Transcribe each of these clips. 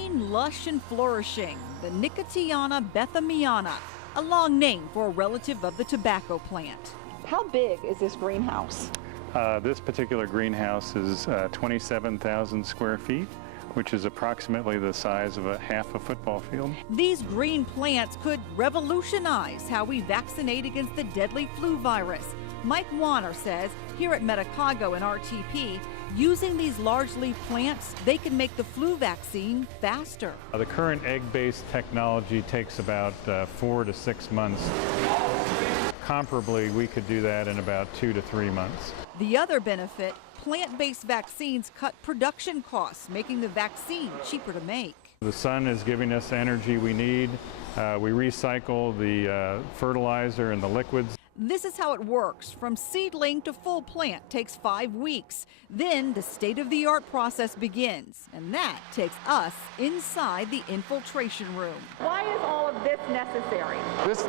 Green, lush, and flourishing, the Nicotiana bathamiana, a long name for a relative of the tobacco plant. How big is this greenhouse? This particular greenhouse is 27,000 square feet, which is approximately the size of half a football field. These green plants could revolutionize how we vaccinate against the deadly flu virus. Mike Warner says here at Medicago and RTP, using these large leaf plants, they can make the flu vaccine faster. The current egg-based technology takes about 4 to 6 months. Comparably, we could do that in about 2 to 3 months. The other benefit, plant-based vaccines cut production costs, making the vaccine cheaper to make. The sun is giving us energy we need. We recycle the fertilizer and the liquids. This is how it works. From seedling to full plant takes 5 weeks. Then the state-of-the-art process begins, and that takes us inside the infiltration room. Why is all of this necessary?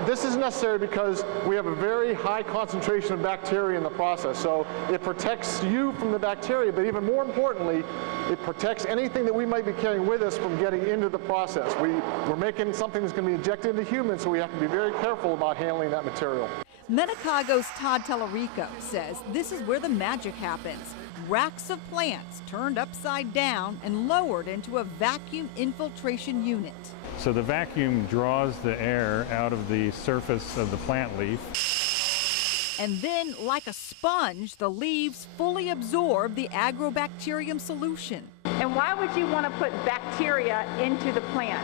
This is necessary because we have a very high concentration of bacteria in the process. So it protects you from the bacteria, but even more importantly, it protects anything that we might be carrying with us from getting into the process. We're making something that's going to be injected into humans, so we have to be very careful about handling that material. Medicago's Todd Tellerico says this is where the magic happens. Racks of plants turned upside down and lowered into a vacuum infiltration unit. So the vacuum draws the air out of the surface of the plant leaf. And then, like a sponge, the leaves fully absorb the agrobacterium solution. And why would you want to put bacteria into the plant?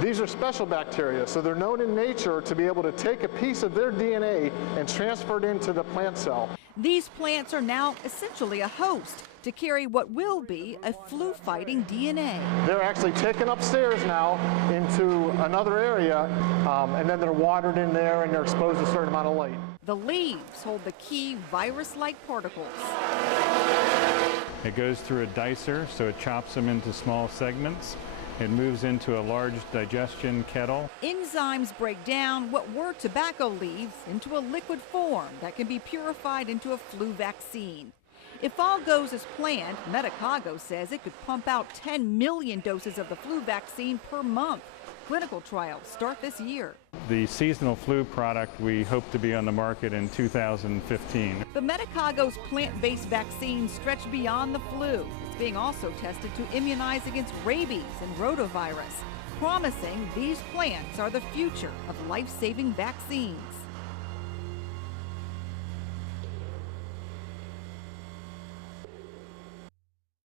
These are special bacteria, so they're known in nature to be able to take a piece of their DNA and transfer it into the plant cell. These plants are now essentially a host to carry what will be a flu-fighting DNA. They're actually taken upstairs now into another area, and then they're watered in there and they're exposed to a certain amount of light. The leaves hold the key virus-like particles. It goes through a dicer, so it chops them into small segments. It moves into a large digestion kettle. Enzymes break down what were tobacco leaves into a liquid form that can be purified into a flu vaccine. If all goes as planned, Medicago says it could pump out 10 million doses of the flu vaccine per month. Clinical trials start this year. The seasonal flu product we hope to be on the market in 2015. The Medicago's plant-based vaccines stretch beyond the flu. It's being also tested to immunize against rabies and rotavirus, promising these plants are the future of life-saving vaccines.